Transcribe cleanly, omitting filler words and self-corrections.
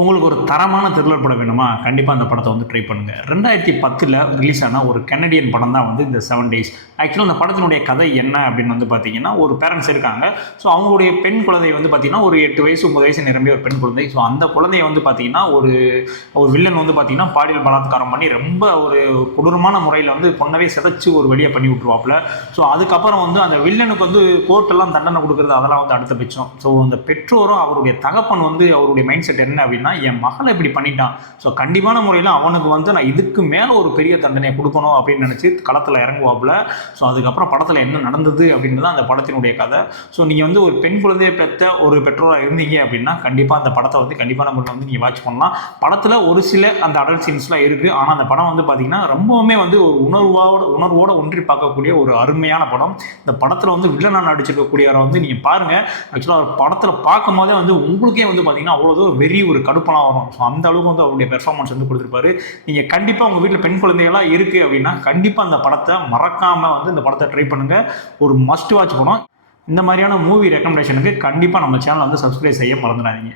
உங்களுக்கு ஒரு தரமான த்ரில்லர் படம் வேணுமா? கண்டிப்பா அந்த படத்த வந்து ட்ரை பண்ணுங்க. 2010ல ரிலீஸ் ஆன ஒரு கனடியன் படம் தான் வந்து இந்த 7 டேஸ். ஆக்சுவலா அந்த படத்தினுடைய கதை என்ன அப்படின்னு வந்து பார்த்தீங்கன்னா, ஒரு பேரண்ட்ஸ் இருக்காங்க. ஸோ அவங்களுடைய பெண் குழந்தை வந்து பார்த்தீங்கன்னா, ஒரு 8 வயசு, 9 வயசு நிரம்பிய ஒரு பெண் குழந்தை. ஸோ அந்த குழந்தைய வந்து பார்த்தீங்கன்னா, ஒரு ஒரு வில்லன் வந்து பார்த்தீங்கன்னா, பாலியல் பலாத்காரம் பண்ணி ரொம்ப ஒரு கொடூரமான முறையில வந்து பொண்ணவே சிதைச்சு ஒரு வழியா பண்ணி விட்டுருவாப்புல. ஸோ அதுக்கப்புறம் வந்து அந்த வில்லனுக்கு வந்து கோர்ட்டெல்லாம் தண்டனை குடுக்குறது அதெல்லாம் வந்து அடுத்த பட்சம். ஸோ அந்த பெற்றோரும் அவருடைய தகப்பன் வந்து அவருடைய மைண்ட் செட் என்ன அப்படின்னா, என் மகளை இப்படி பண்ணிட்டான். ஸோ கண்டிப்பான முறையில் அவனுக்கு வந்து நான் இதுக்கு மேலே ஒரு பெரிய தண்டனையை கொடுக்கணும் அப்படின்னு நினச்சி களத்தில் இறங்குவாப்புல. ஸோ அதுக்கப்புறம் படத்தில் என்ன நடந்தது அப்படின்றது அந்த படத்தினுடைய கதை. ஸோ நீங்கள் வந்து ஒரு பெண் குழந்தையை பெற்ற ஒரு பெற்றோராக இருந்தீங்க அப்படின்னா கண்டிப்பாக அந்த படத்தை வந்து கண்டிப்பான முறையில் வந்து நீங்கள் வாட்ச் பண்ணலாம். படத்தில் ஒரு சில அந்த அடல்ட் சீன்ஸ்லாம் இருக்குது. ஆனால் அந்த படம் வந்து பார்த்தீங்கன்னா ரொம்பவுமே வந்து ஒரு உணர்வோட ஒன்றி பார்க்கக்கூடிய ஒரு அருமையான படம். இந்த படத்தில் வந்து வில்லனாக நடிச்சிருக்கக்கூடியவரை வந்து நீங்கள் பாருங்கள். ஆக்சுவலாக ஒரு படத்தில் பார்க்கும் போதே வந்து உங்களுக்கே வந்து பார்த்தீங்கன்னா அவ்வளோ வெறி ஒரு கடுப்பெல்லாம் வரும். ஸோ அந்த அளவுக்கு வந்து அவருடைய பெர்ஃபார்மன்ஸ் வந்து கொடுத்துருப்பாரு. நீங்கள் கண்டிப்பாக உங்கள் வீட்டில் பெண் குழந்தைகளாக இருக்குது அப்படின்னா கண்டிப்பாக அந்த படத்தை மறக்காமல் வந்து இந்த படத்தை ட்ரை பண்ணுங்கள். ஒரு மஸ்ட் வாட்ச் படம். இந்த மாதிரியான மூவி ரெக்கமெண்டேஷனுக்கு கண்டிப்பாக நம்ம சேனலை வந்து சப்ஸ்கிரைப் செய்ய மறந்துடாதீங்க.